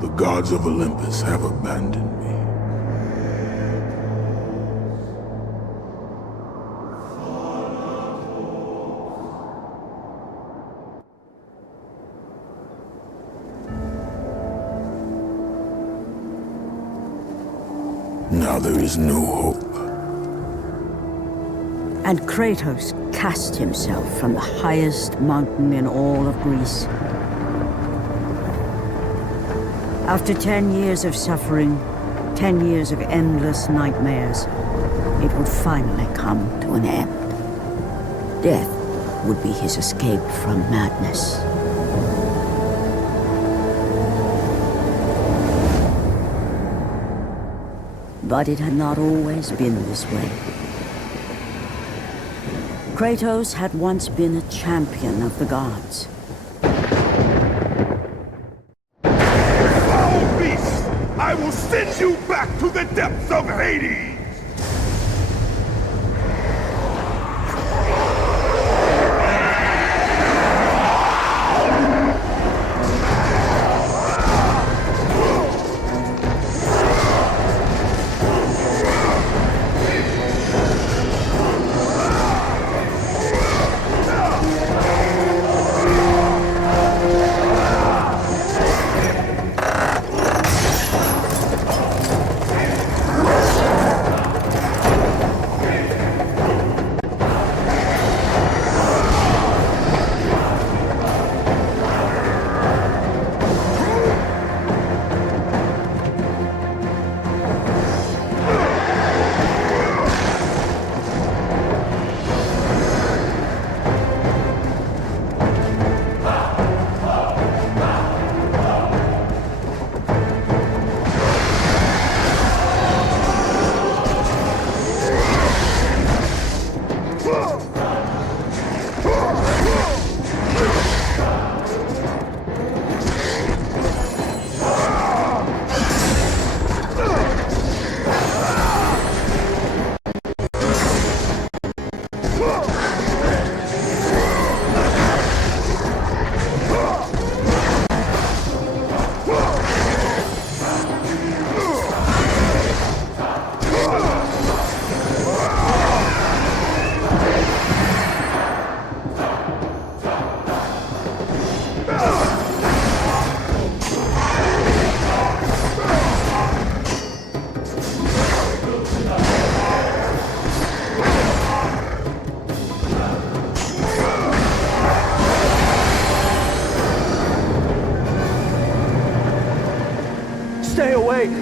The gods of Olympus have abandoned me. Now there is no hope. And Kratos cast himself from the highest mountain in all of Greece. After 10 years of suffering, 10 years of endless nightmares, it would finally come to an end. Death would be his escape from madness. But it had not always been this way. Kratos had once been a champion of the gods. Foul beast! I will send you back to the depths of Hades!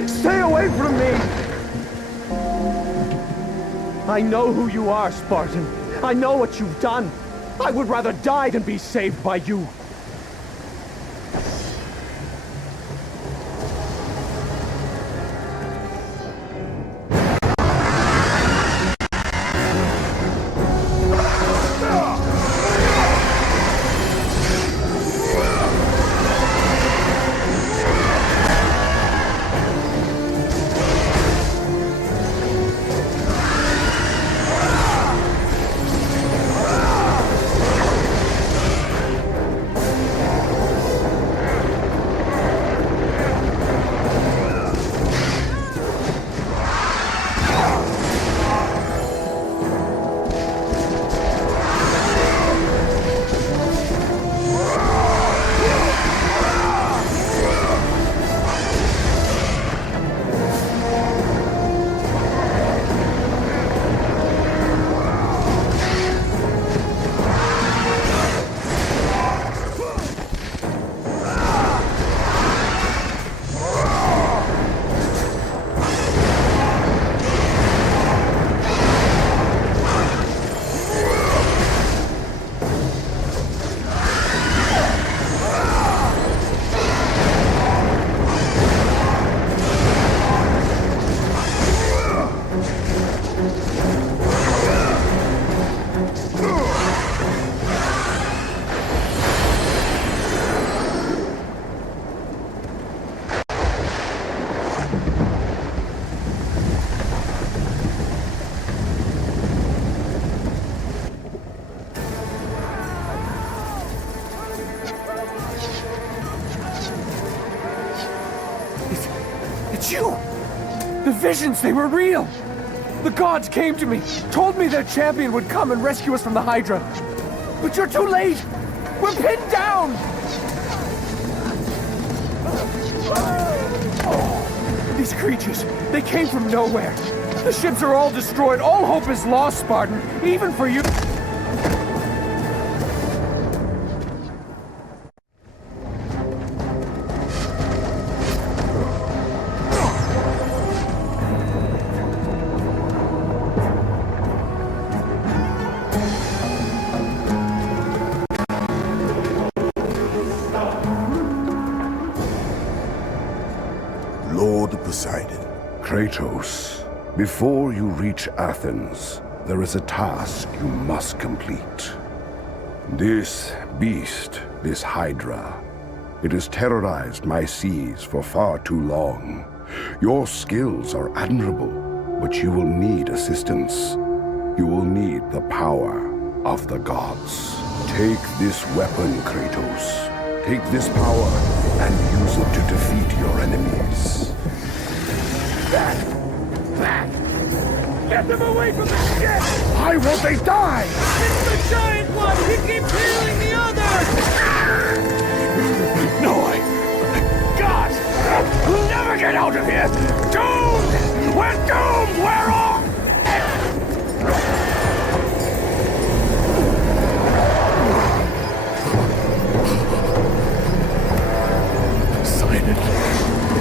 Stay away from me! I know who you are, Spartan. I know what you've done. I would rather die than be saved by you. It's you! The visions, they were real! The gods came to me, told me their champion would come and rescue us from the Hydra. But you're too late! We're pinned down! These creatures, they came from nowhere. The ships are all destroyed. All hope is lost, Spartan. Even for you. Lord Poseidon. Kratos, before you reach Athens, there is a task you must complete. This beast, this Hydra, it has terrorized my seas for far too long. Your skills are admirable, but you will need assistance. You will need the power of the gods. Take this weapon, Kratos. Take this power and use it to defeat your enemies. Back! Get them away from the ship! Why won't they die? It's the giant one! He keeps healing the others! No, God! We'll never get out of here! Doomed! We're doomed! We're off! Poseidon,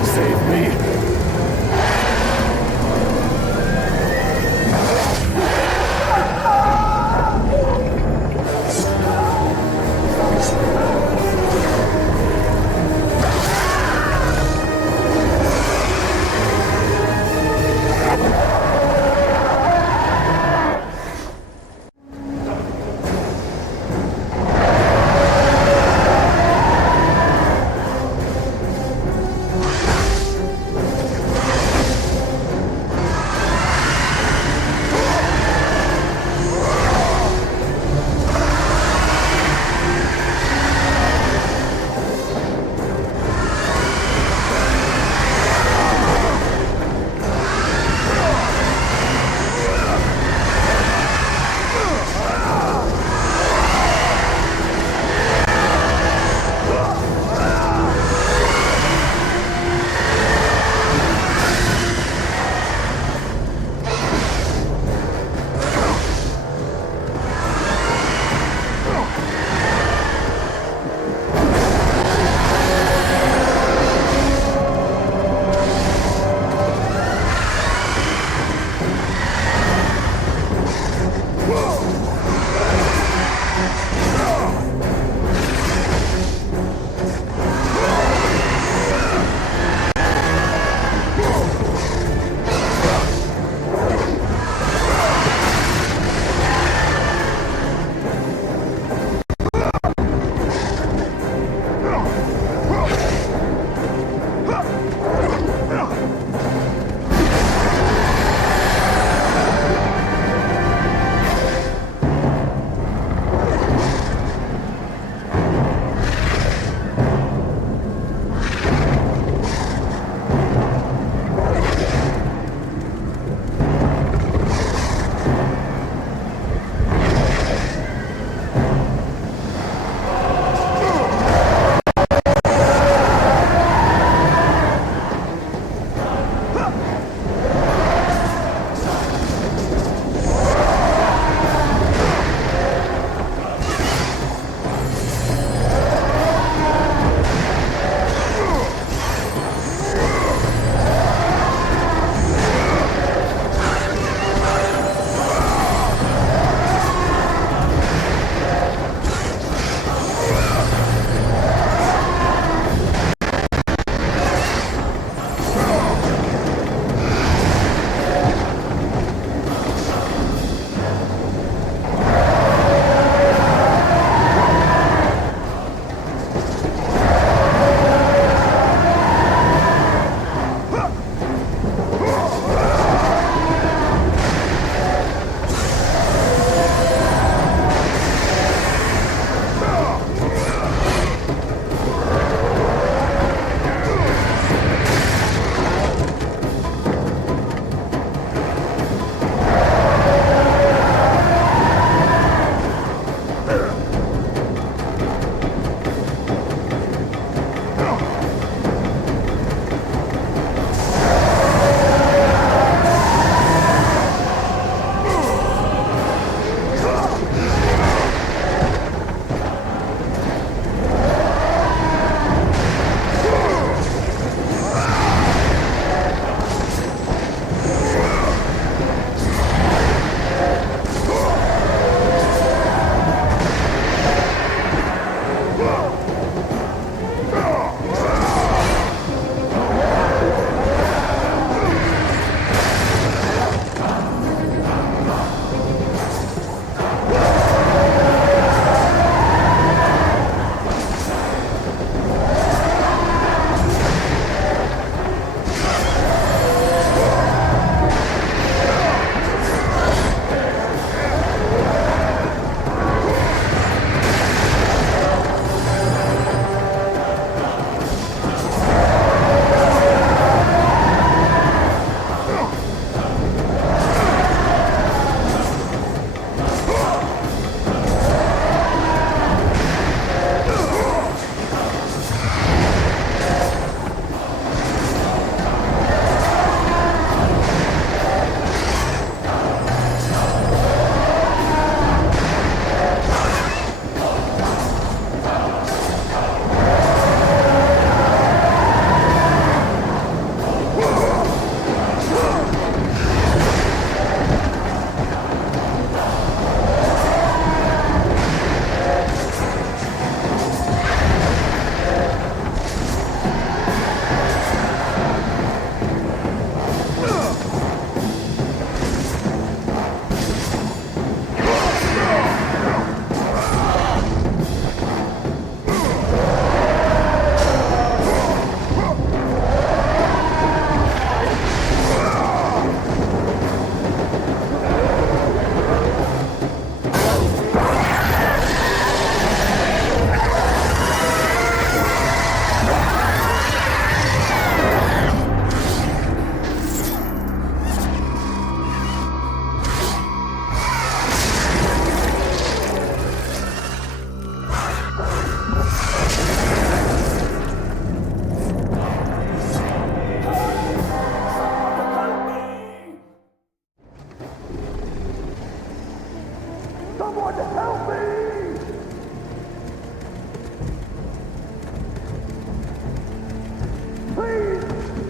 save me!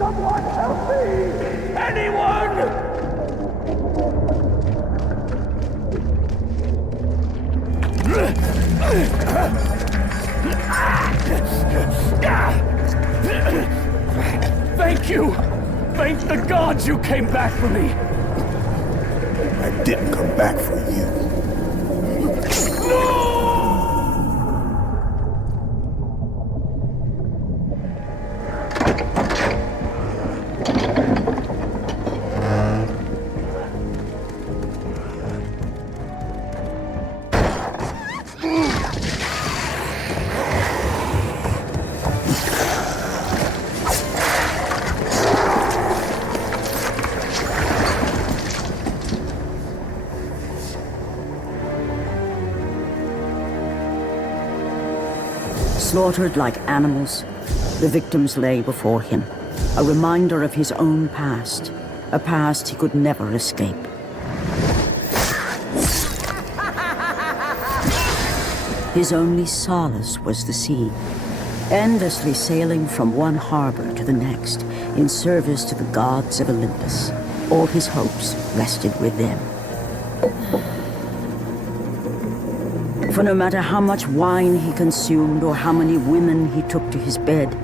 Someone help me! Anyone! Thank you! Thank the gods you came back for me! I didn't come back for you. No! Slaughtered like animals, the victims lay before him, a reminder of his own past, a past he could never escape. His only solace was the sea, endlessly sailing from one harbor to the next in service to the gods of Olympus. All his hopes rested with them. For no matter how much wine he consumed or how many women he took to his bed,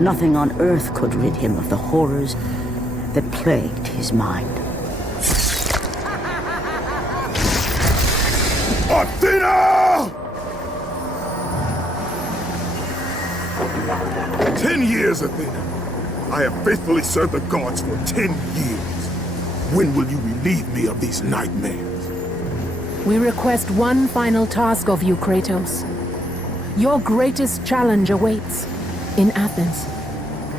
nothing on earth could rid him of the horrors that plagued his mind. Athena! 10 years, Athena. I have faithfully served the gods for 10 years. When will you relieve me of these nightmares? We request one final task of you, Kratos. Your greatest challenge awaits in Athens,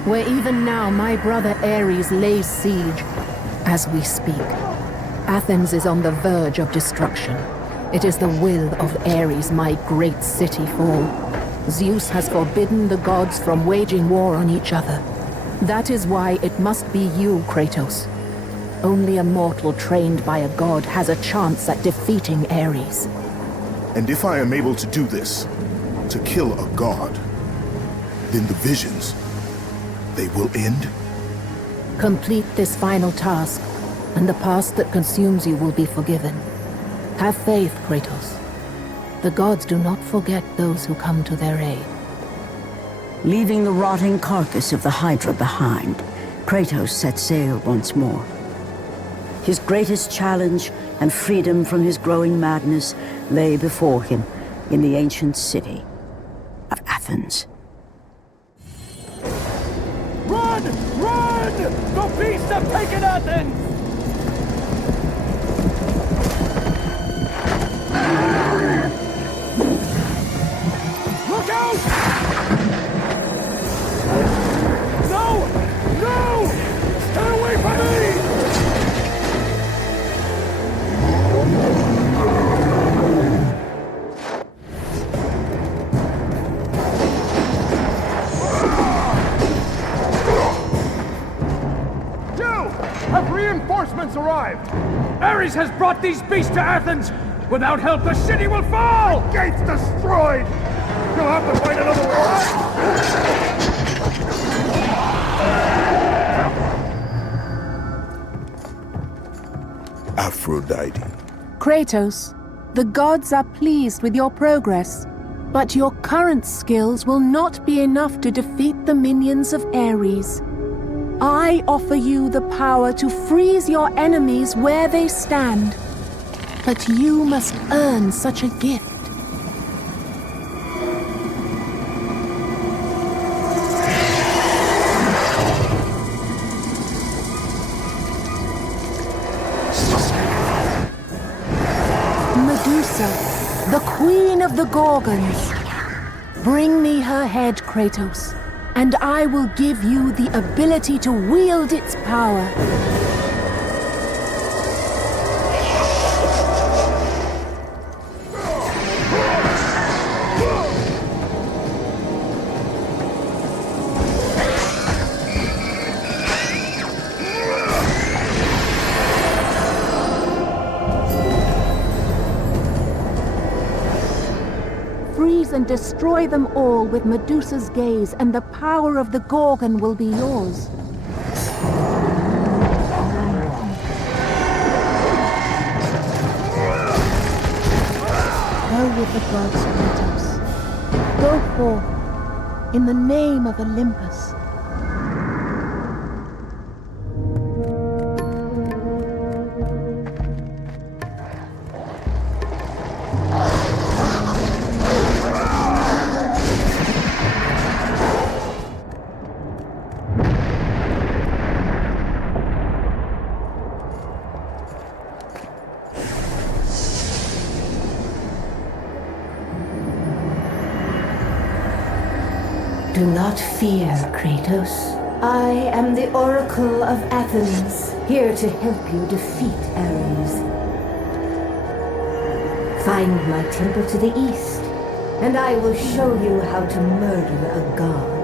where even now my brother Ares lays siege as we speak. Athens is on the verge of destruction. It is the will of Ares my great city fall. Zeus has forbidden the gods from waging war on each other. That is why it must be you, Kratos. Only a mortal trained by a god has a chance at defeating Ares. And if I am able to do this, to kill a god, then the visions, they will end? Complete this final task, and the past that consumes you will be forgiven. Have faith, Kratos. The gods do not forget those who come to their aid. Leaving the rotting carcass of the Hydra behind, Kratos set sail once more. His greatest challenge and freedom from his growing madness lay before him in the ancient city of Athens. Run! Run! The beasts have taken Athens! Look out! No! No! Stay away from me! Have reinforcements arrived? Ares has brought these beasts to Athens! Without help, the city will fall! Gates destroyed! You'll have to find another way! Aphrodite. Kratos, the gods are pleased with your progress, but your current skills will not be enough to defeat the minions of Ares. I offer you the power to freeze your enemies where they stand, but you must earn such a gift. Medusa, the queen of the Gorgons. Bring me her head, Kratos, and I will give you the ability to wield its power. Freeze and destroy them all with Medusa's gaze, and the power of the Gorgon will be yours. Go with the gods, Kratos. Go forth, in the name of Olympus. Do not fear, Kratos. I am the Oracle of Athens, here to help you defeat Ares. Find my temple to the east, and I will show you how to murder a god.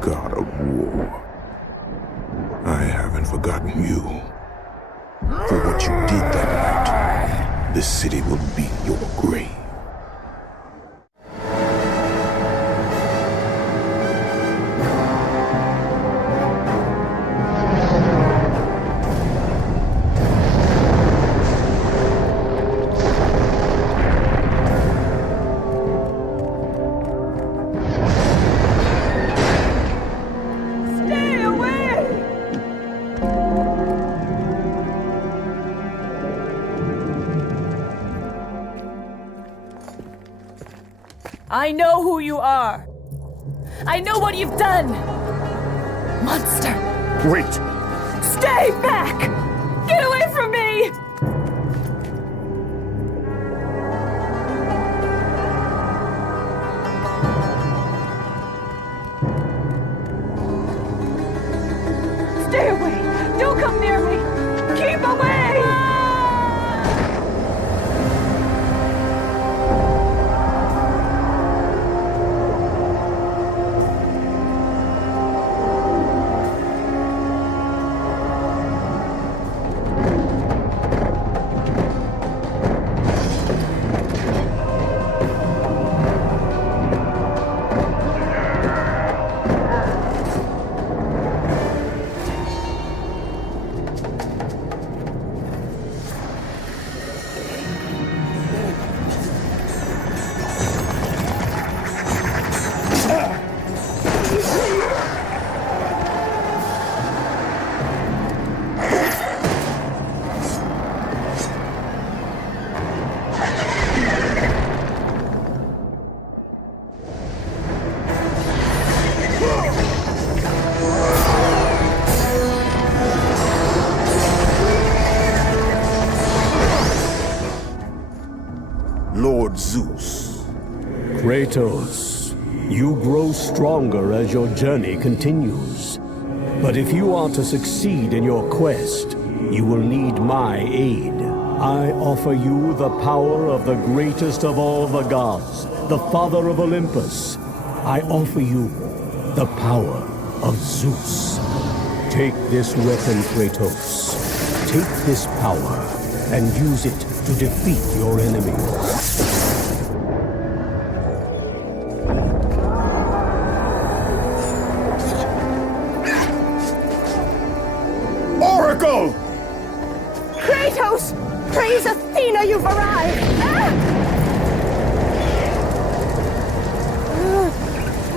God of war, I haven't forgotten you. For what you did that night, this city will be your grave. I know who you are. I know what you've done. Monster. Wait! Stay back! Get away from me! Stay away! Don't come near me! Keep away! Lord Zeus. Kratos, you grow stronger as your journey continues. But if you are to succeed in your quest, you will need my aid. I offer you the power of the greatest of all the gods, the father of Olympus. I offer you the power of Zeus. Take this weapon, Kratos. Take this power and use it to defeat your enemies. Oracle! Kratos! Praise Athena, you've arrived!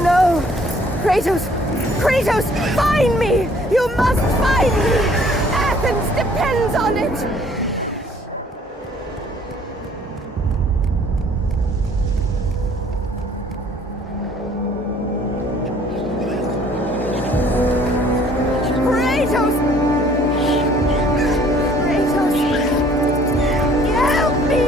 No! Kratos! Kratos, find me! You must find me! Athens, depends on it! Kratos! Kratos! Help me!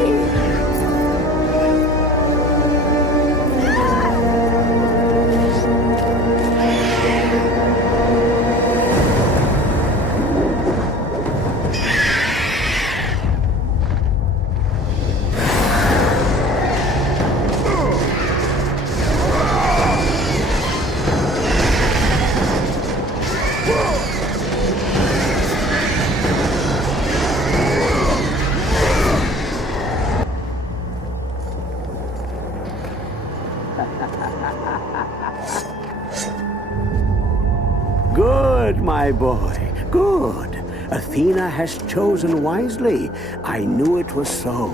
Good, my boy, good. Athena has chosen wisely. I knew it was so.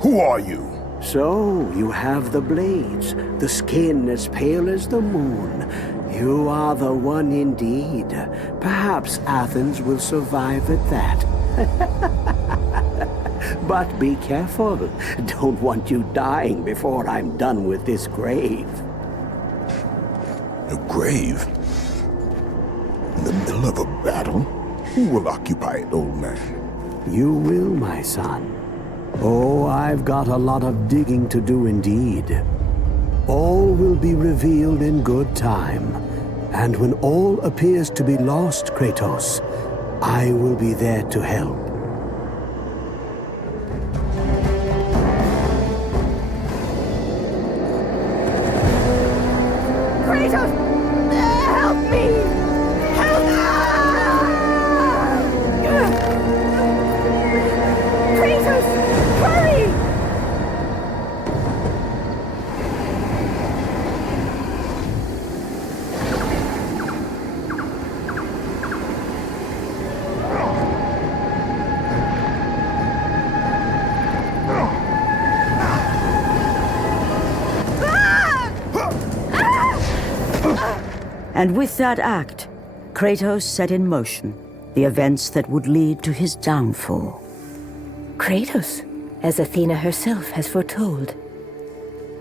Who are you? So, you have the blades, the skin as pale as the moon. You are the one indeed. Perhaps Athens will survive at that. But be careful. Don't want you dying before I'm done with this grave. A grave? In the middle of a battle? Who will occupy it, old man? You will, my son. Oh, I've got a lot of digging to do indeed. All will be revealed in good time. And when all appears to be lost, Kratos, I will be there to help. Kratos! Help me! Help me! Kratos! Hurry! And with that act, Kratos set in motion the events that would lead to his downfall. Kratos, as Athena herself has foretold.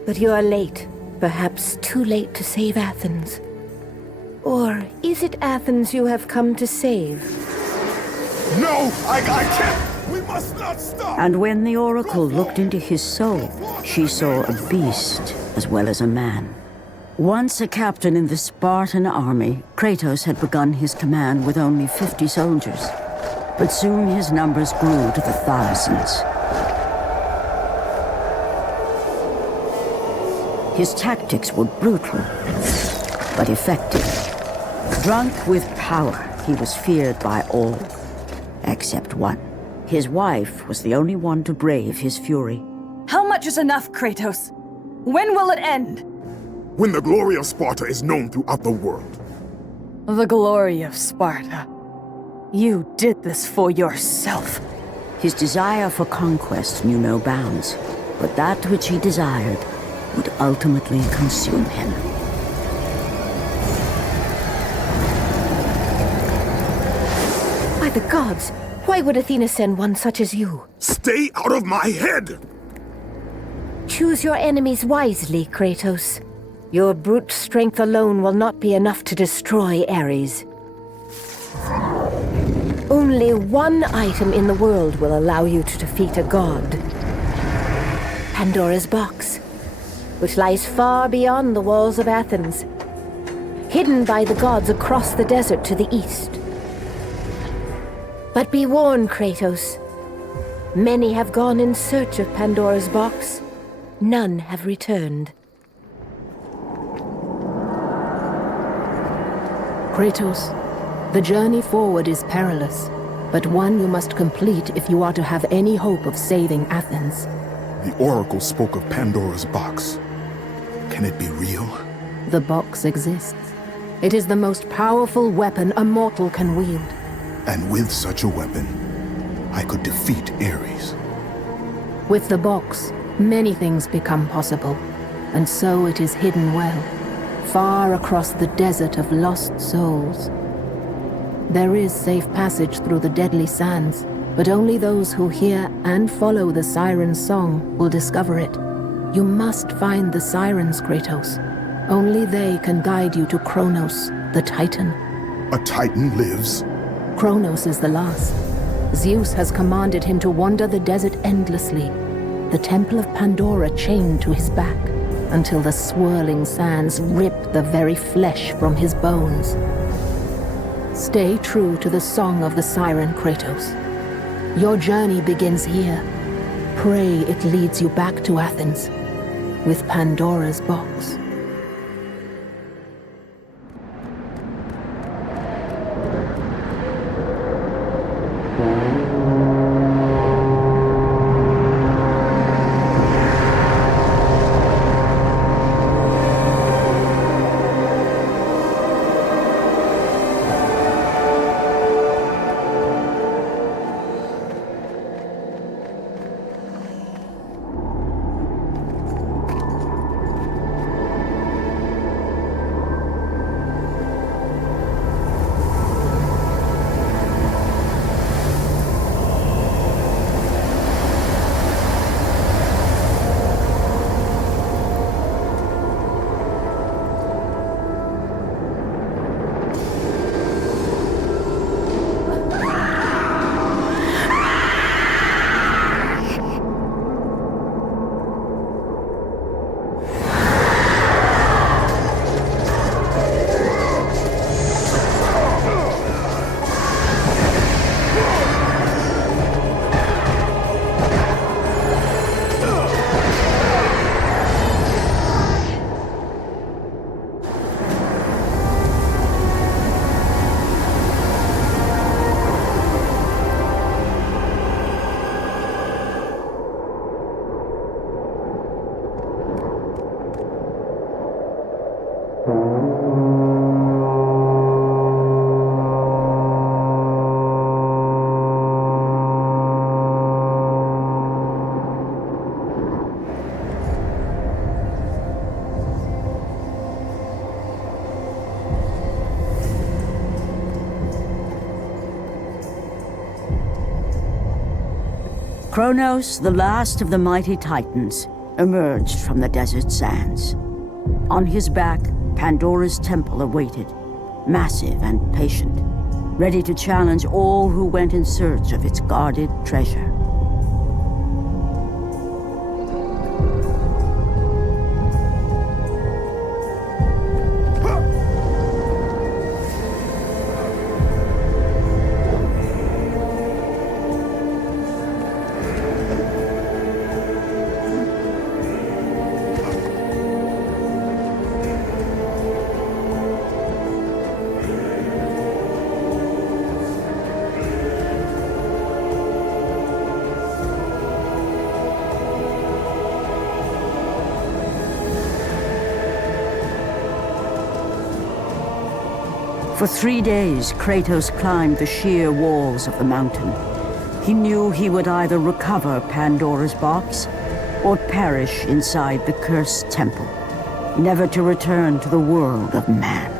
But you are late, perhaps too late to save Athens. Or is it Athens you have come to save? No! I can't! We must not stop! And when the Oracle looked into his soul, she saw a beast as well as a man. Once a captain in the Spartan army, Kratos had begun his command with only 50 soldiers. But soon his numbers grew to the thousands. His tactics were brutal, but effective. Drunk with power, he was feared by all, except one. His wife was the only one to brave his fury. How much is enough, Kratos? When will it end? When the glory of Sparta is known throughout the world. The glory of Sparta. You did this for yourself. His desire for conquest knew no bounds, but that which he desired would ultimately consume him. By the gods, why would Athena send one such as you? Stay out of my head! Choose your enemies wisely, Kratos. Your brute strength alone will not be enough to destroy Ares. Only one item in the world will allow you to defeat a god. Pandora's box, which lies far beyond the walls of Athens, hidden by the gods across the desert to the east. But be warned, Kratos. Many have gone in search of Pandora's box. None have returned. Kratos, the journey forward is perilous, but one you must complete if you are to have any hope of saving Athens. The Oracle spoke of Pandora's box. Can it be real? The box exists. It is the most powerful weapon a mortal can wield. And with such a weapon, I could defeat Ares. With the box, many things become possible, and so it is hidden well, far across the desert of lost souls. There is safe passage through the deadly sands, but only those who hear and follow the siren's song will discover it. You must find the sirens, Kratos. Only they can guide you to Kronos, the Titan. A Titan lives? Kronos is the last. Zeus has commanded him to wander the desert endlessly, the temple of Pandora chained to his back, until the swirling sands rip the very flesh from his bones. Stay true to the song of the siren, Kratos. Your journey begins here. Pray it leads you back to Athens, with Pandora's box. Kronos, the last of the mighty Titans, emerged from the desert sands. On his back, Pandora's temple awaited, massive and patient, ready to challenge all who went in search of its guarded treasure. For 3 days, Kratos climbed the sheer walls of the mountain. He knew he would either recover Pandora's box or perish inside the cursed temple, never to return to the world of man.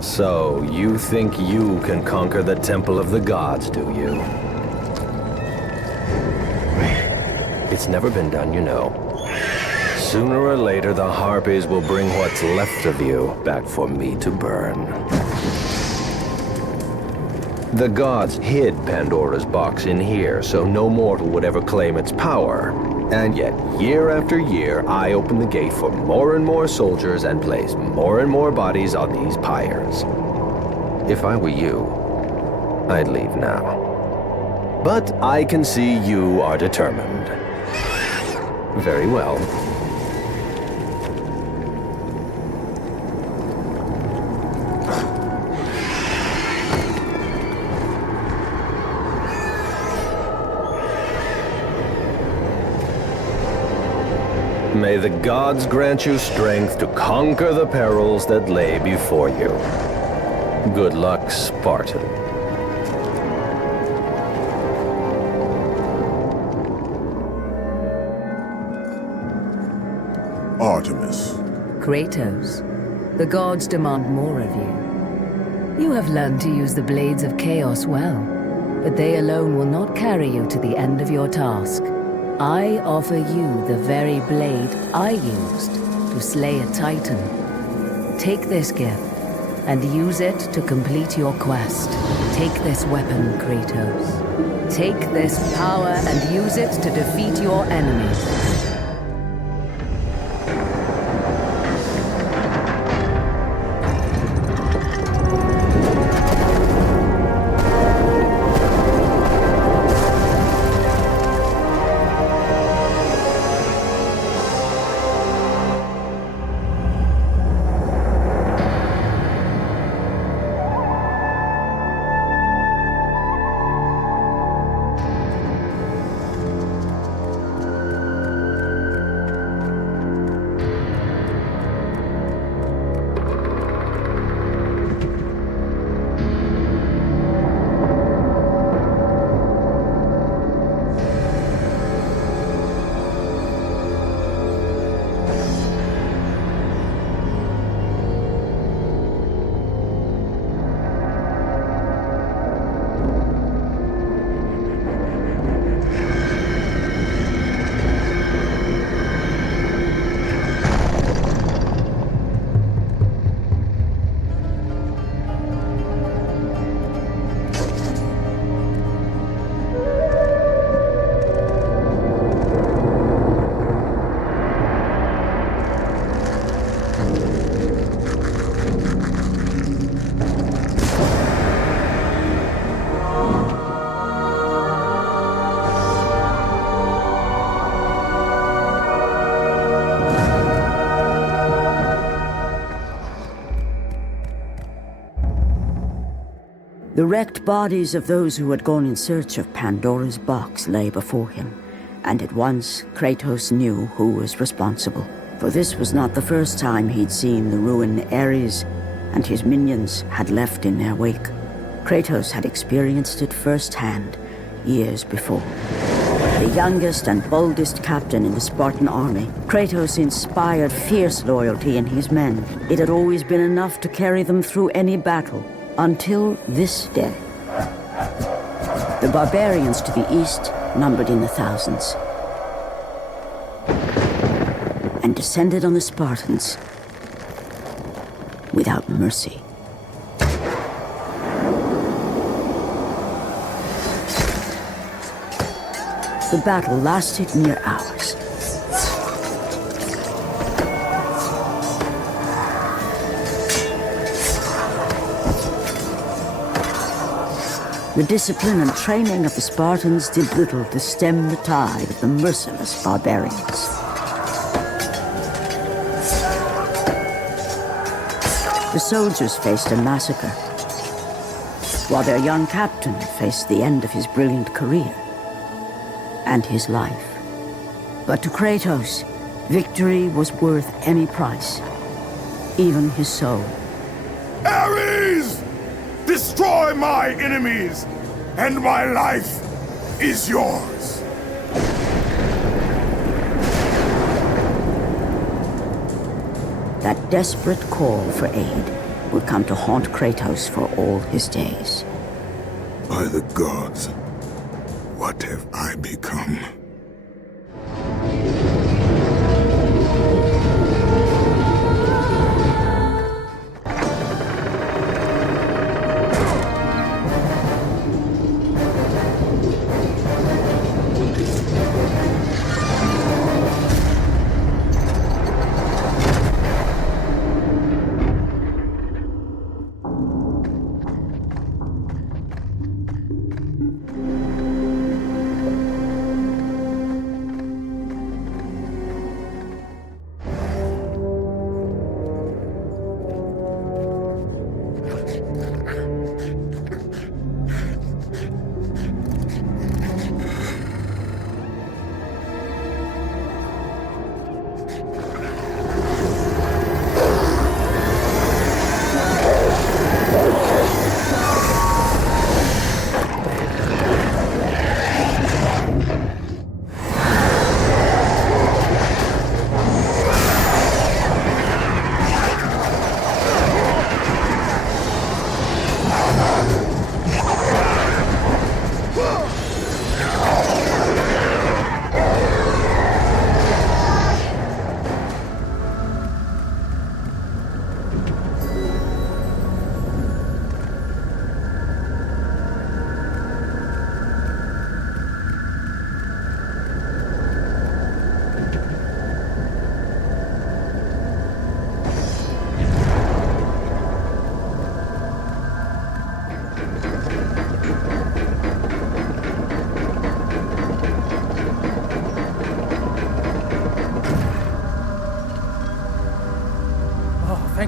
So, you think you can conquer the Temple of the Gods, do you? It's never been done, you know. Sooner or later, the Harpies will bring what's left of you back for me to burn. The gods hid Pandora's box in here, so no mortal would ever claim its power. And yet, year after year, I open the gate for more and more soldiers and place more and more bodies on these pyres. If I were you, I'd leave now. But I can see you are determined. Very well. May the gods grant you strength to conquer the perils that lay before you. Good luck, Spartan. Artemis. Kratos, the gods demand more of you. You have learned to use the blades of chaos well, but they alone will not carry you to the end of your task. I offer you the very blade I used to slay a titan. Take this gift and use it to complete your quest. Take this weapon, Kratos. Take this power and use it to defeat your enemies. The wrecked bodies of those who had gone in search of Pandora's box lay before him, and at once Kratos knew who was responsible. For this was not the first time he'd seen the ruin Ares and his minions had left in their wake. Kratos had experienced it firsthand, years before. The youngest and boldest captain in the Spartan army, Kratos inspired fierce loyalty in his men. It had always been enough to carry them through any battle, until this day. The barbarians to the east numbered in the thousands, and descended on the Spartans without mercy. The battle lasted near hours. The discipline and training of the Spartans did little to stem the tide of the merciless barbarians. The soldiers faced a massacre, while their young captain faced the end of his brilliant career and his life. But to Kratos, victory was worth any price, even his soul. Ares! Destroy my enemies, and my life is yours. That desperate call for aid would come to haunt Kratos for all his days. By the gods, what have I become?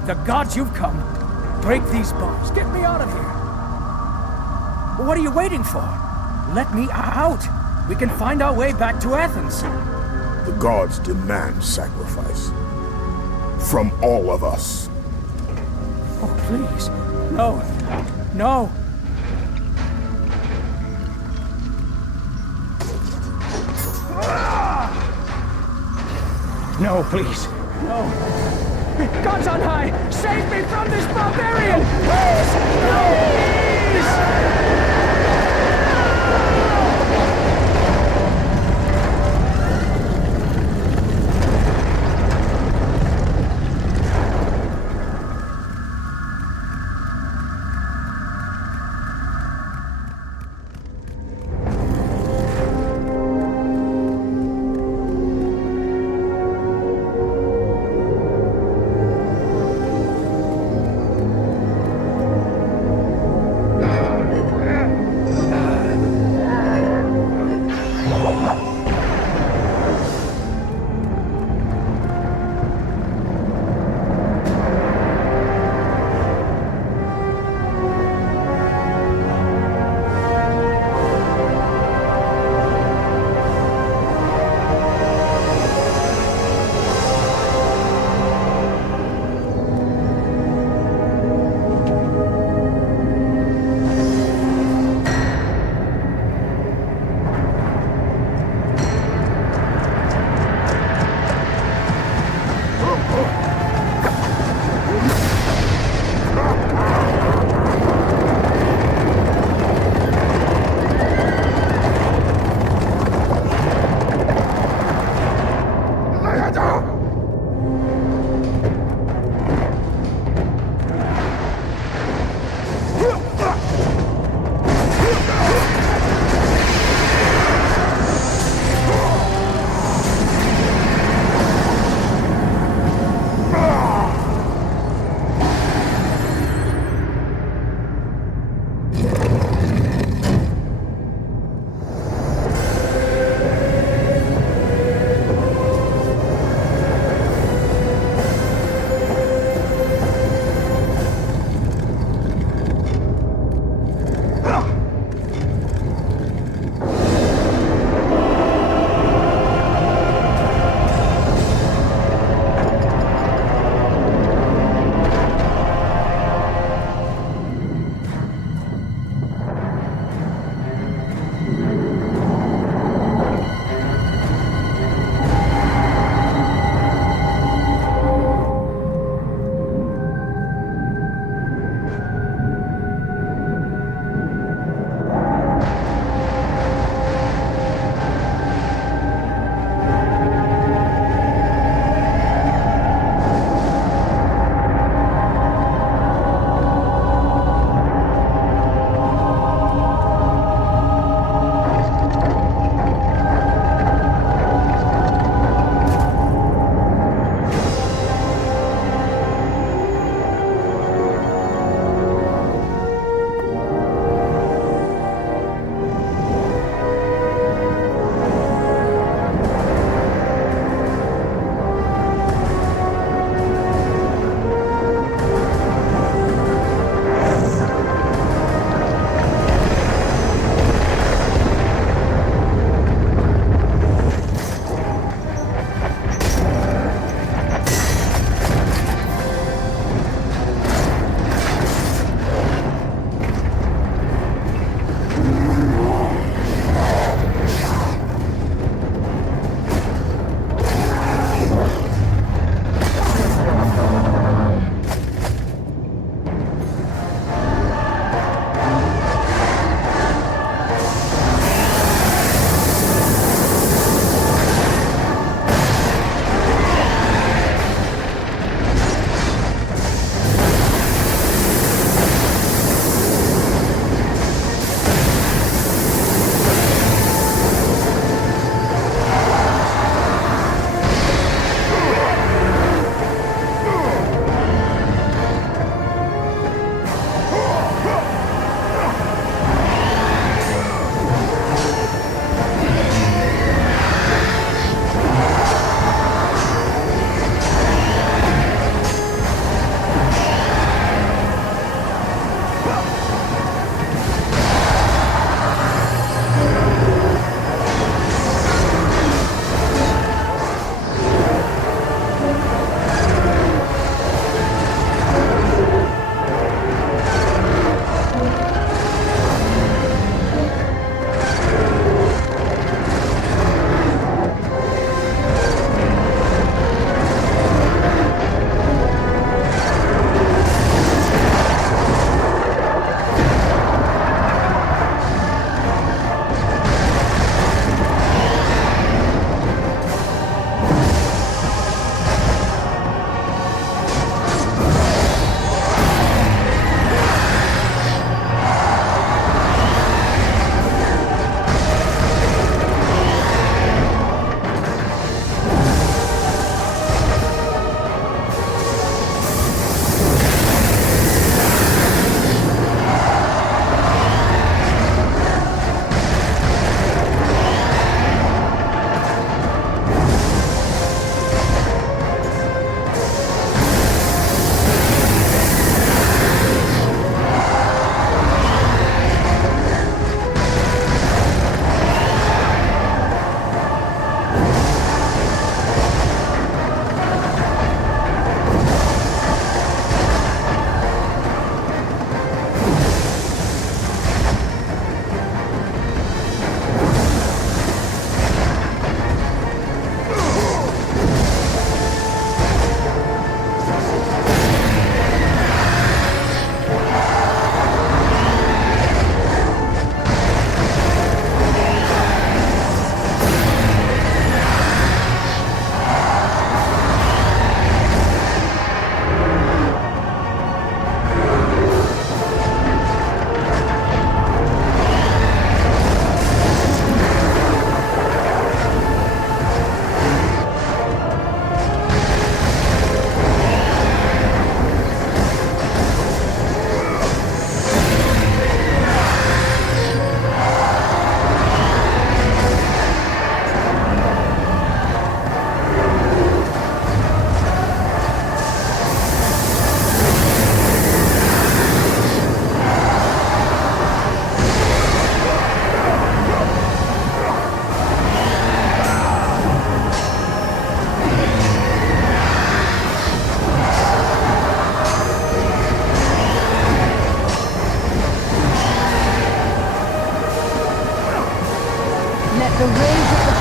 the gods, you've come. Break these bars. Get me out of here. What are you waiting for? Let me out. We can find our way back to Athens. The gods demand sacrifice. From all of us. Oh, please. No. No. No, please. No. Gods on high, save me from this barbarian! Please! No! Please!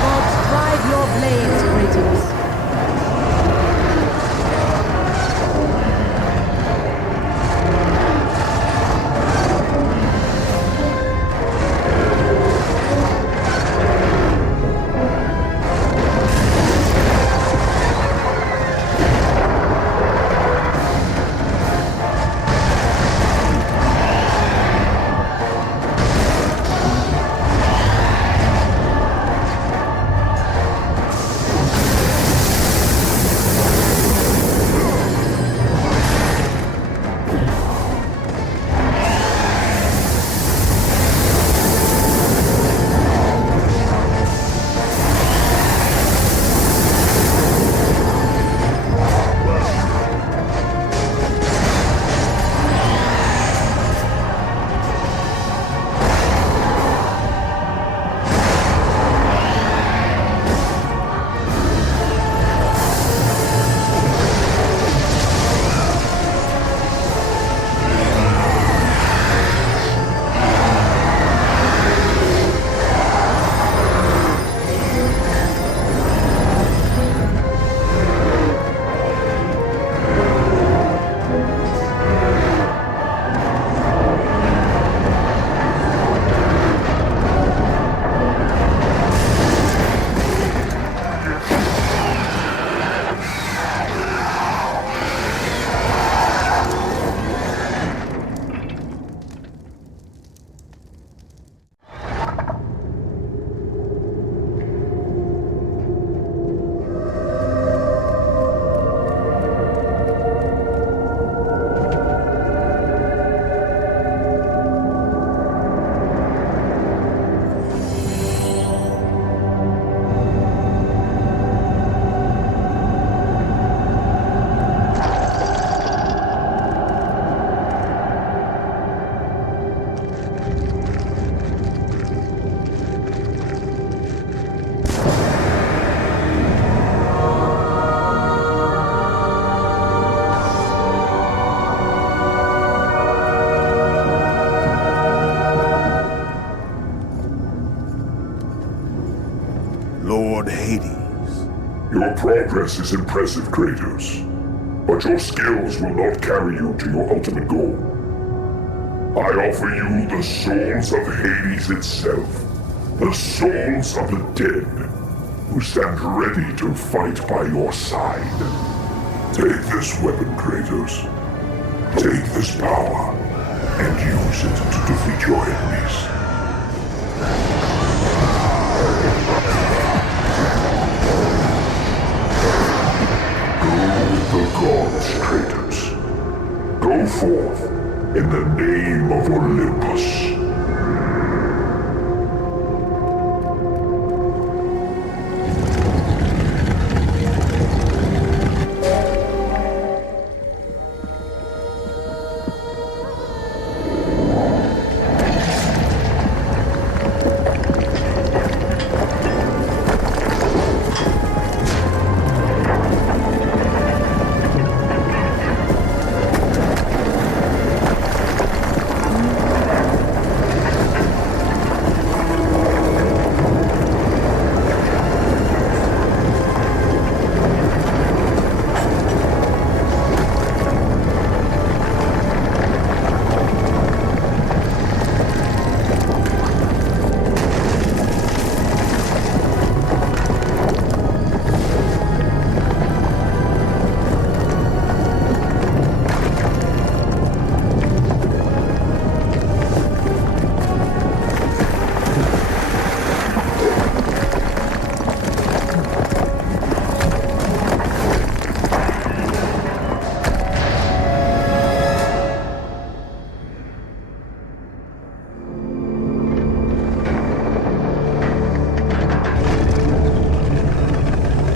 gods drive your blades, Kratos. Lord Hades. Your progress is impressive, Kratos. But your skills will not carry you to your ultimate goal. I offer you the souls of Hades itself. The souls of the dead, who stand ready to fight by your side. Take this weapon, Kratos. Take this power, and use it to defeat your enemies. The gods, Kratos. Go forth in the name of Olympus.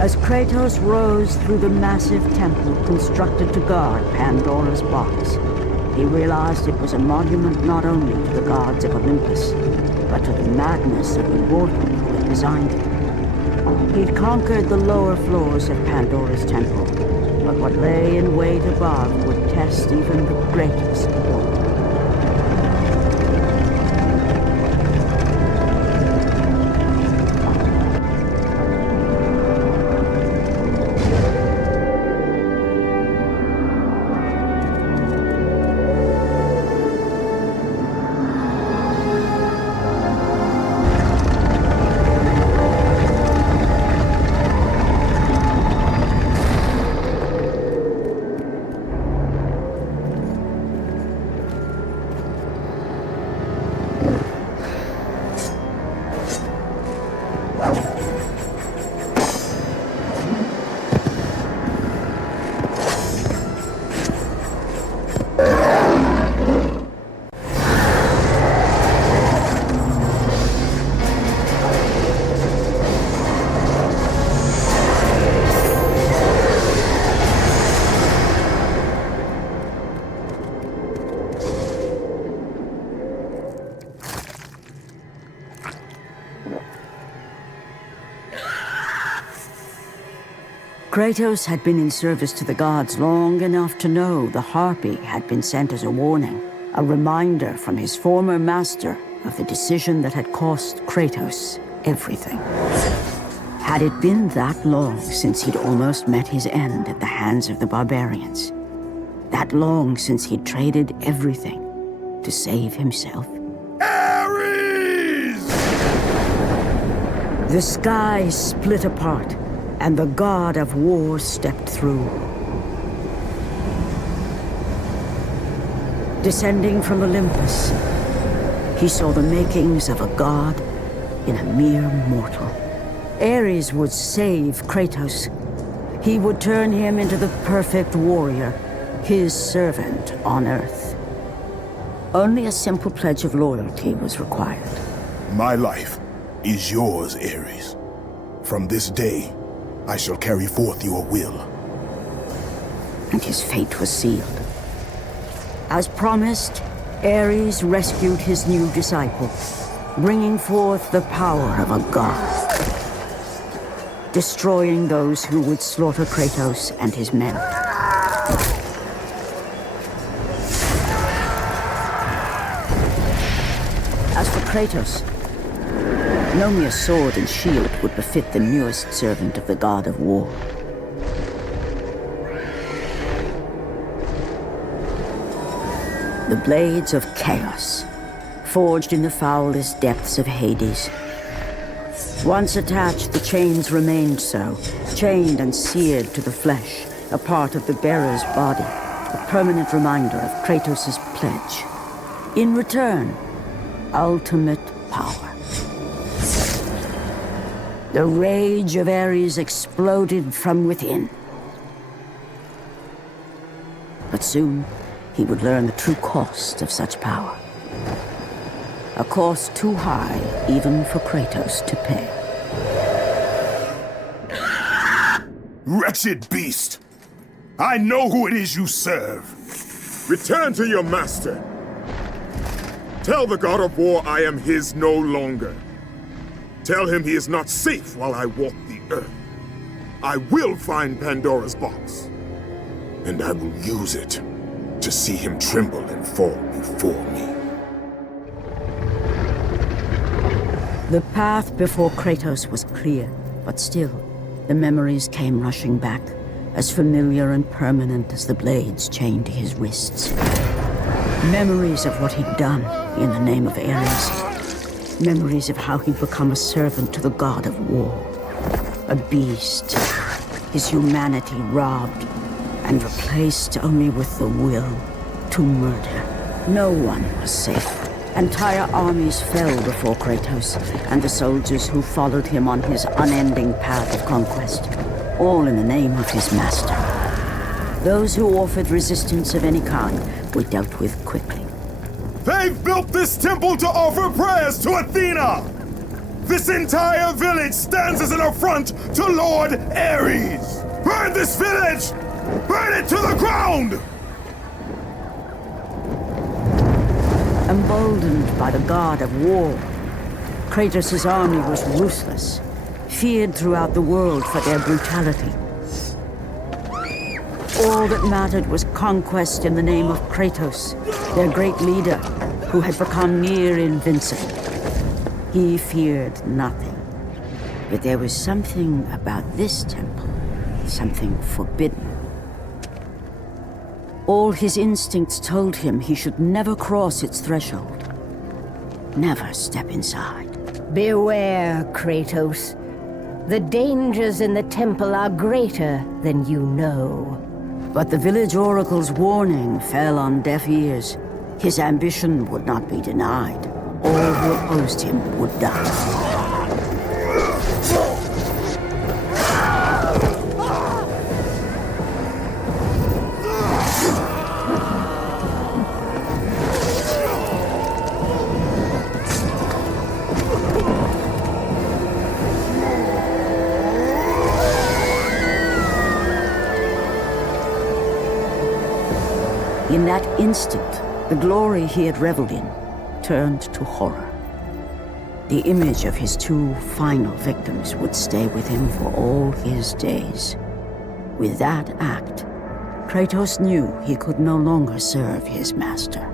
As Kratos rose through the massive temple constructed to guard Pandora's box, he realized it was a monument not only to the gods of Olympus, but to the madness of the mortal who had designed it. He'd conquered the lower floors of Pandora's temple, but what lay in wait above would test even the greatest of all. Kratos had been in service to the gods long enough to know the Harpy had been sent as a warning, a reminder from his former master of the decision that had cost Kratos everything. Had it been that long since he'd almost met his end at the hands of the barbarians? That long since he'd traded everything to save himself? Ares! The sky split apart, and the god of war stepped through. Descending from Olympus, he saw the makings of a god in a mere mortal. Ares would save Kratos. He would turn him into the perfect warrior, his servant on Earth. Only a simple pledge of loyalty was required. My life is yours, Ares. From this day, I shall carry forth your will. And his fate was sealed. As promised, Ares rescued his new disciple, bringing forth the power of a god, destroying those who would slaughter Kratos and his men. As for Kratos, no mere sword and shield would befit the newest servant of the god of war. The blades of chaos, forged in the foulest depths of Hades. Once attached, the chains remained so, chained and seared to the flesh, a part of the bearer's body, a permanent reminder of Kratos' pledge. In return, ultimate power. The rage of Ares exploded from within. But soon, he would learn the true cost of such power. A cost too high even for Kratos to pay. Wretched beast! I know who it is you serve! Return to your master! Tell the god of war I am his no longer. Tell him he is not safe while I walk the earth. I will find Pandora's box. And I will use it to see him tremble and fall before me. The path before Kratos was clear, but still, the memories came rushing back, as familiar and permanent as the blades chained to his wrists. Memories of what he'd done in the name of Ares. Memories of how he'd become a servant to the god of war. A beast, his humanity robbed and replaced only with the will to murder. No one was safe. Entire armies fell before Kratos and the soldiers who followed him on his unending path of conquest, all in the name of his master. Those who offered resistance of any kind were dealt with quickly. They've built this temple to offer prayers to Athena! This entire village stands as an affront to Lord Ares! Burn this village! Burn it to the ground! Emboldened by the god of war, Kratos' army was ruthless, feared throughout the world for their brutality. All that mattered was conquest in the name of Kratos, their great leader, who had become near invincible. He feared nothing. But there was something about this temple, something forbidden. All his instincts told him he should never cross its threshold. Never step inside. Beware, Kratos. The dangers in the temple are greater than you know. But the village oracle's warning fell on deaf ears. His ambition would not be denied. All who opposed him would die. In that instant, the glory he had reveled in turned to horror. The image of his two final victims would stay with him for all his days. With that act, Kratos knew he could no longer serve his master.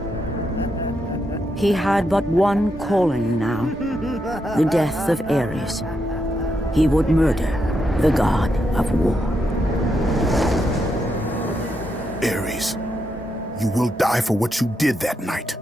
He had but one calling now, the death of Ares. He would murder the god of war. Ares, you will die for what you did that night.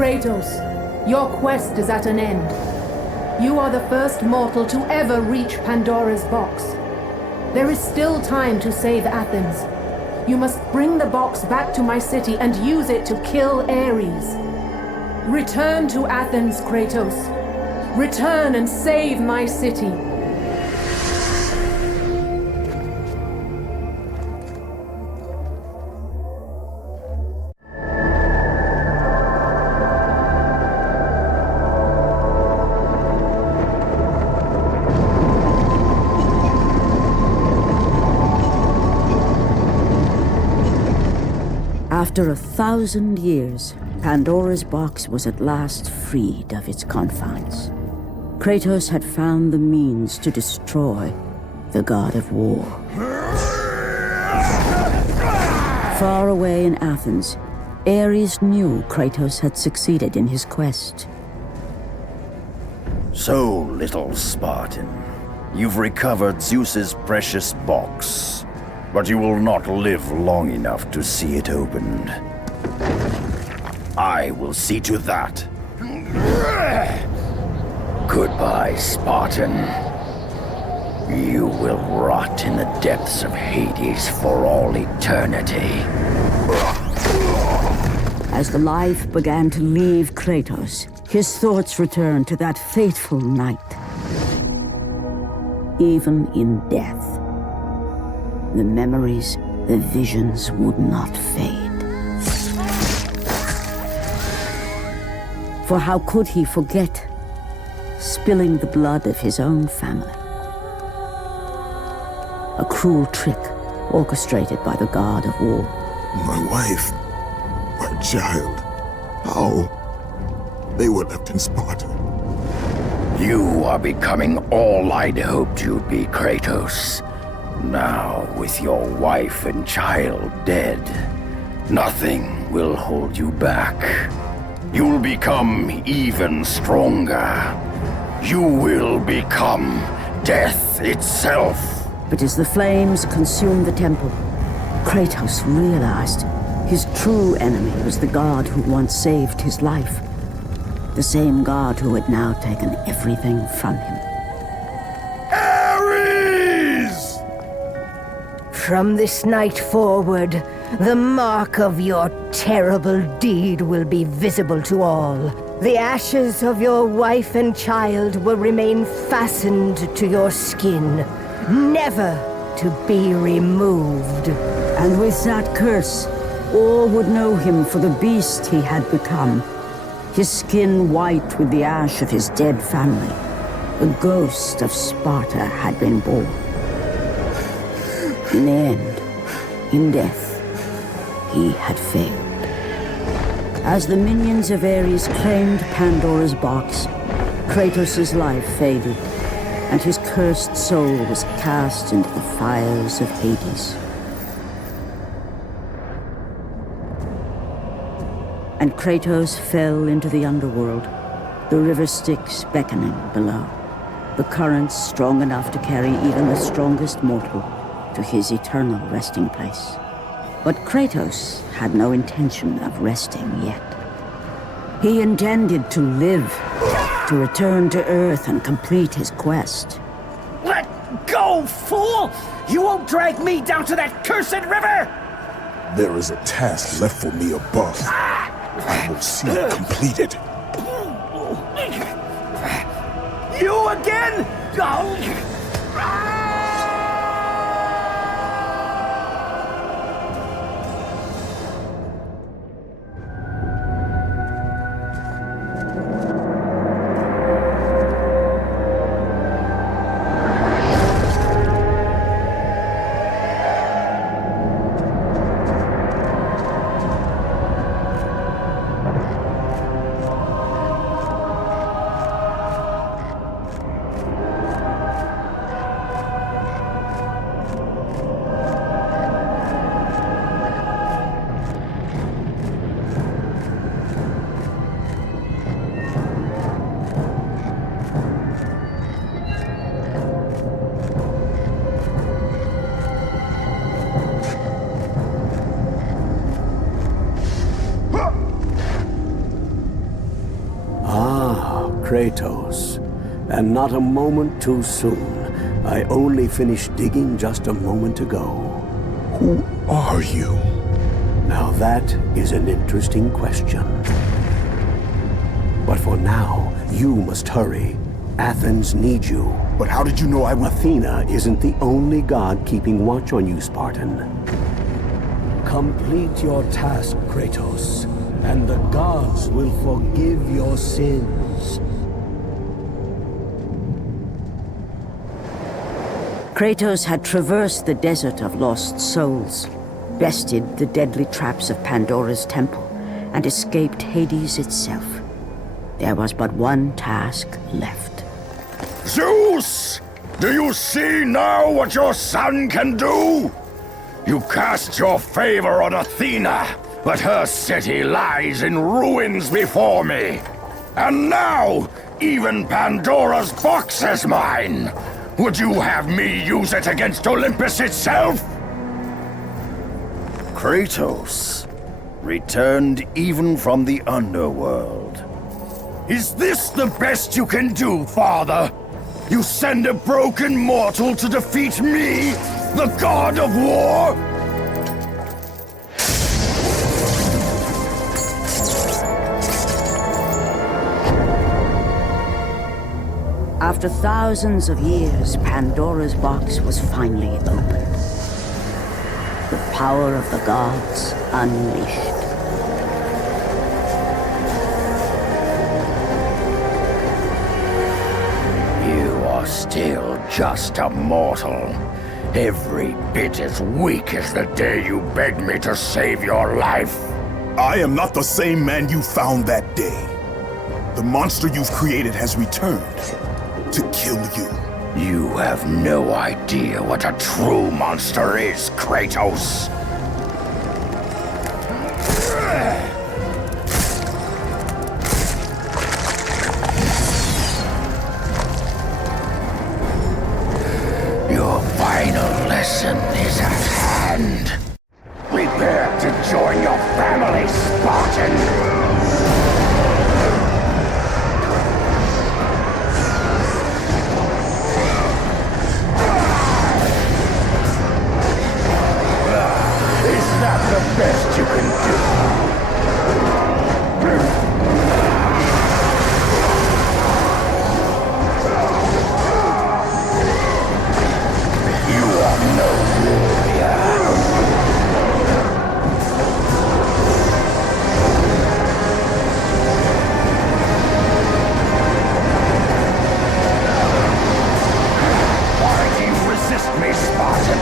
Kratos, your quest is at an end. You are the first mortal to ever reach Pandora's box. There is still time to save Athens. You must bring the box back to my city and use it to kill Ares. Return to Athens, Kratos. Return and save my city. After 1,000 years, Pandora's box was at last freed of its confines. Kratos had found the means to destroy the god of war. Far away in Athens, Ares knew Kratos had succeeded in his quest. So, little Spartan, you've recovered Zeus's precious box. But you will not live long enough to see it opened. I will see to that. Goodbye, Spartan. You will rot in the depths of Hades for all eternity. As the life began to leave Kratos, his thoughts returned to that fateful night. Even in death, the memories, the visions would not fade. For how could he forget spilling the blood of his own family? A cruel trick orchestrated by the god of war. My wife, my child, how? They were left in Sparta. You are becoming all I'd hoped you'd be, Kratos. Now, with your wife and child dead, nothing will hold you back. You'll become even stronger. You will become death itself. But as the flames consumed the temple, Kratos realized his true enemy was the god who once saved his life. The same god who had now taken everything from him. From this night forward, the mark of your terrible deed will be visible to all. The ashes of your wife and child will remain fastened to your skin, never to be removed. And with that curse, all would know him for the beast he had become. His skin white with the ash of his dead family. The ghost of Sparta had been born. In the end, in death, he had failed. As the minions of Ares claimed Pandora's box, Kratos' life faded, and his cursed soul was cast into the fires of Hades. And Kratos fell into the underworld, the river Styx beckoning below, the currents strong enough to carry even the strongest mortal to his eternal resting place. But Kratos had no intention of resting yet. He intended to live, to return to Earth and complete his quest. Let go, fool! You won't drag me down to that cursed river! There is a task left for me above. I will see it completed. You again? Kratos, and not a moment too soon. I only finished digging just a moment ago. Who are you? Now that is an interesting question. But for now, you must hurry. Athens needs you. But how did you know I would... Athena isn't the only god keeping watch on you, Spartan. Complete your task, Kratos, and the gods will forgive your sins. Kratos had traversed the desert of lost souls, bested the deadly traps of Pandora's temple, and escaped Hades itself. There was but one task left. Zeus! Do you see now what your son can do? You cast your favor on Athena, but her city lies in ruins before me. And now, even Pandora's box is mine! Would you have me use it against Olympus itself? Kratos, returned even from the underworld. Is this the best you can do, father? You send a broken mortal to defeat me, the god of war? After thousands of years, Pandora's box was finally opened. The power of the gods unleashed. You are still just a mortal. Every bit as weak as the day you begged me to save your life. I am not the same man you found that day. The monster you've created has returned to kill you. You have no idea what a true monster is, Kratos. Your final lesson is at hand. Prepare to join your family, Spartan! The best you can do. You are no warrior. Why do you resist me, Spartan?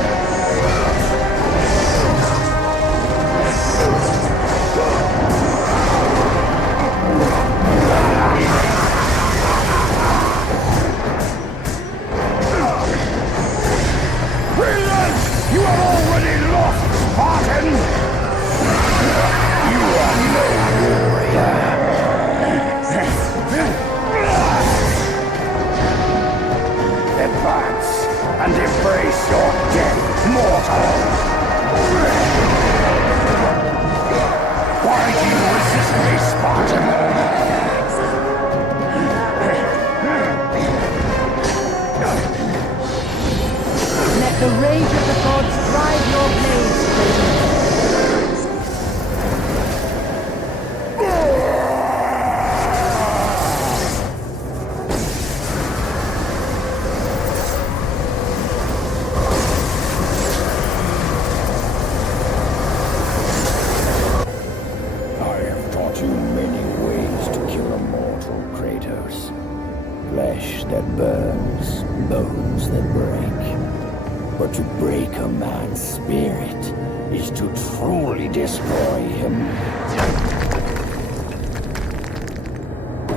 that burns, bones that break. But to break a man's spirit is to truly destroy him.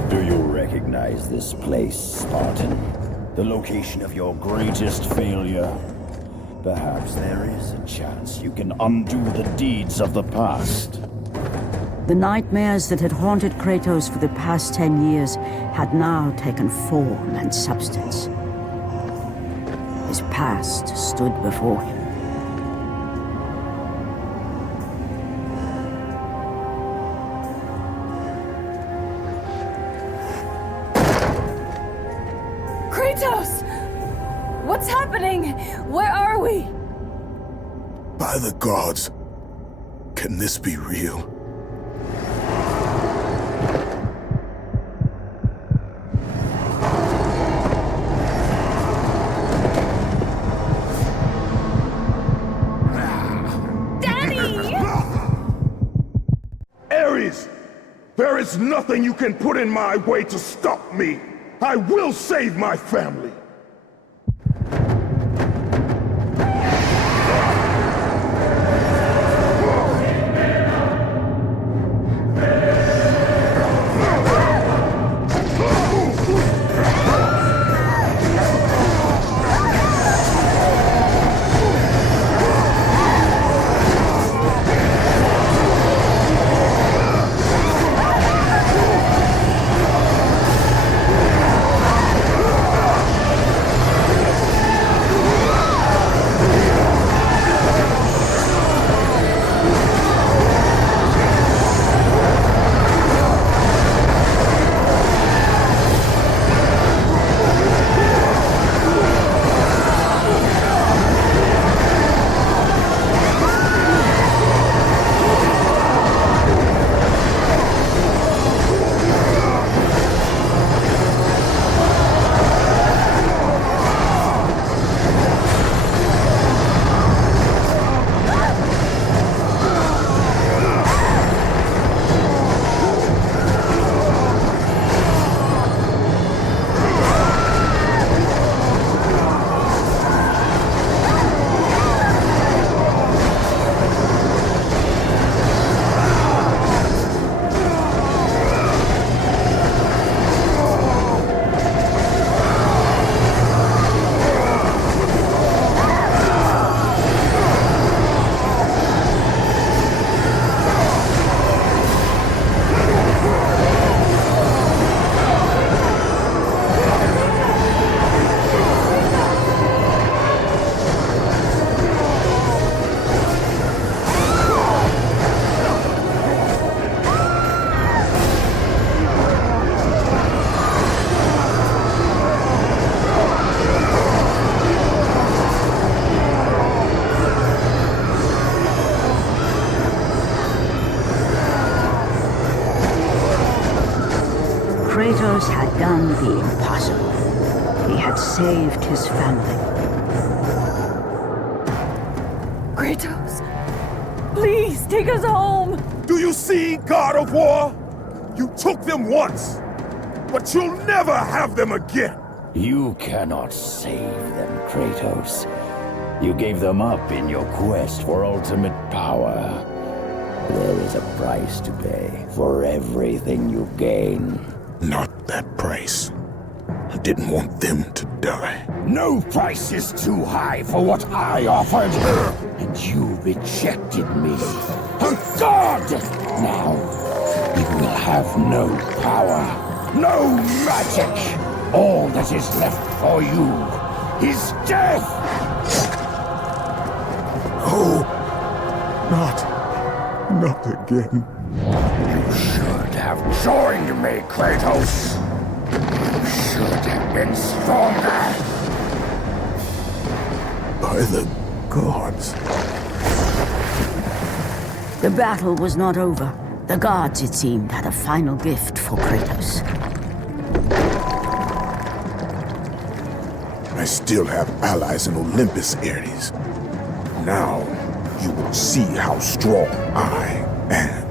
Do you recognize this place, Spartan? The location of your greatest failure? Perhaps there is a chance you can undo the deeds of the past. The nightmares that had haunted Kratos for the past 10 years had now taken form and substance. His past stood before him. Kratos! What's happening? Where are we? By the gods, can this be real? There is nothing you can put in my way to stop me. I will save my family. Kratos had done the impossible. He had saved his family. Kratos, please take us home. Do you see, God of War? You took them once, but you'll never have them again. You cannot save them, Kratos. You gave them up in your quest for ultimate power. There is a price to pay for everything you gain. Not that price. I didn't want them to die. No price is too high for what I offered, and you rejected me. A god! Now, you will have no power, no magic. All that is left for you is death! Oh, not again. You should have joined me, Kratos. You should have been stronger. By the gods. The battle was not over. The gods, it seemed, had a final gift for Kratos. I still have allies in Olympus, Ares. Now, you will see how strong I am.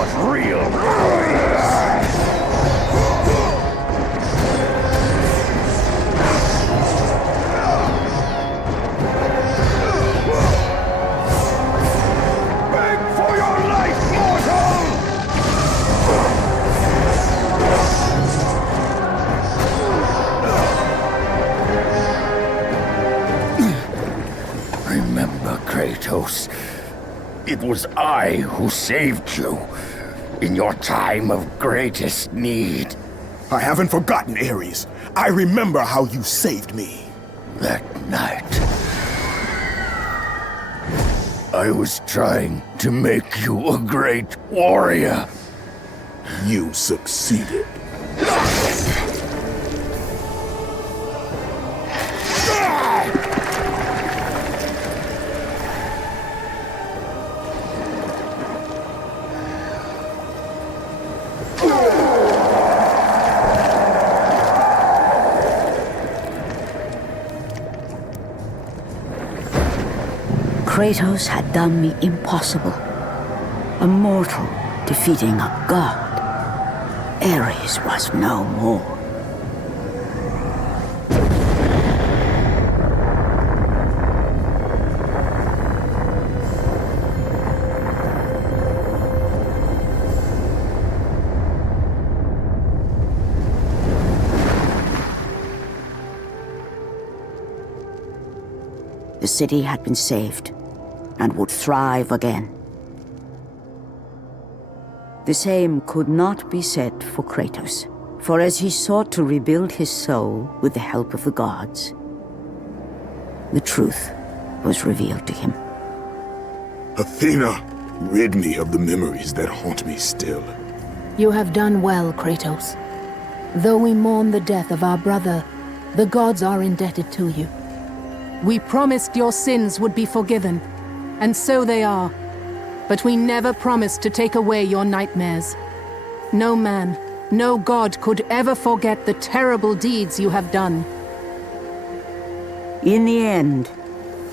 what real power is. Beg for your life, mortal! Remember, Kratos. It was I who saved you in your time of greatest need. I haven't forgotten, Ares. I remember how you saved me. That night, I was trying to make you a great warrior. You succeeded. Kratos had done the impossible. A mortal defeating a god. Ares was no more. The city had been saved and would thrive again. The same could not be said for Kratos, for as he sought to rebuild his soul with the help of the gods, the truth was revealed to him. Athena, rid me of the memories that haunt me still. You have done well, Kratos. Though we mourn the death of our brother, the gods are indebted to you. We promised your sins would be forgiven, and so they are. But we never promised to take away your nightmares. No man, no god could ever forget the terrible deeds you have done. In the end,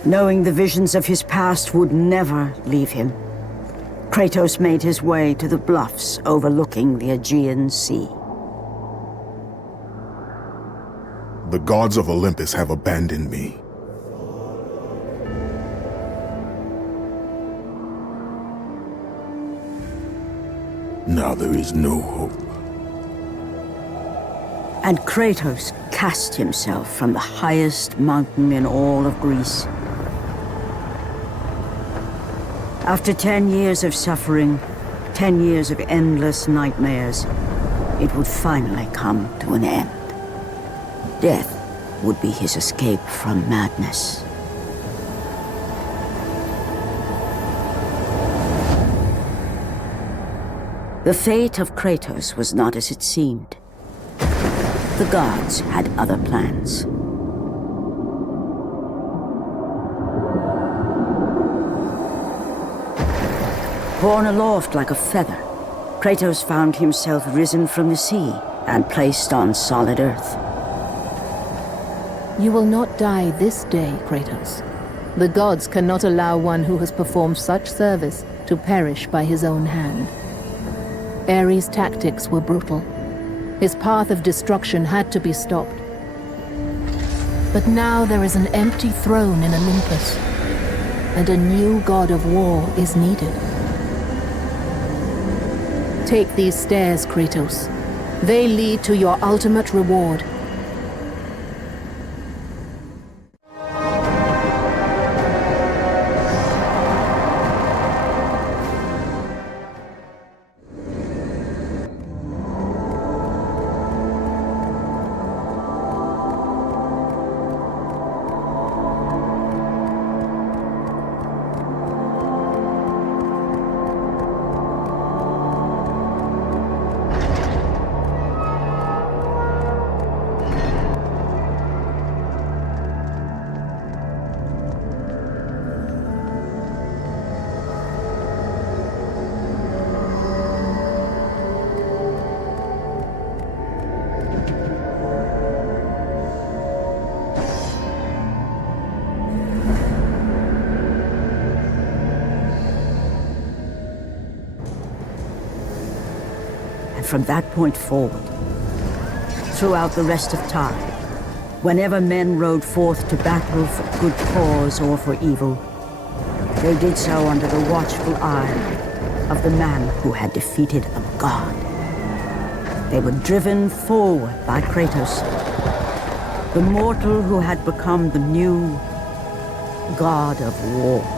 knowing the visions of his past would never leave him, Kratos made his way to the bluffs overlooking the Aegean Sea. The gods of Olympus have abandoned me. Now there is no hope. And Kratos cast himself from the highest mountain in all of Greece. After 10 years of suffering, 10 years of endless nightmares, it would finally come to an end. Death would be his escape from madness. The fate of Kratos was not as it seemed. The gods had other plans. Borne aloft like a feather, Kratos found himself risen from the sea and placed on solid earth. You will not die this day, Kratos. The gods cannot allow one who has performed such service to perish by his own hand. Ares' tactics were brutal. His path of destruction had to be stopped. But now there is an empty throne in Olympus, and a new god of war is needed. Take these stairs, Kratos. They lead to your ultimate reward. And from that point forward, throughout the rest of time, whenever men rode forth to battle for good cause or for evil, they did so under the watchful eye of the man who had defeated a god. They were driven forward by Kratos, the mortal who had become the new god of war.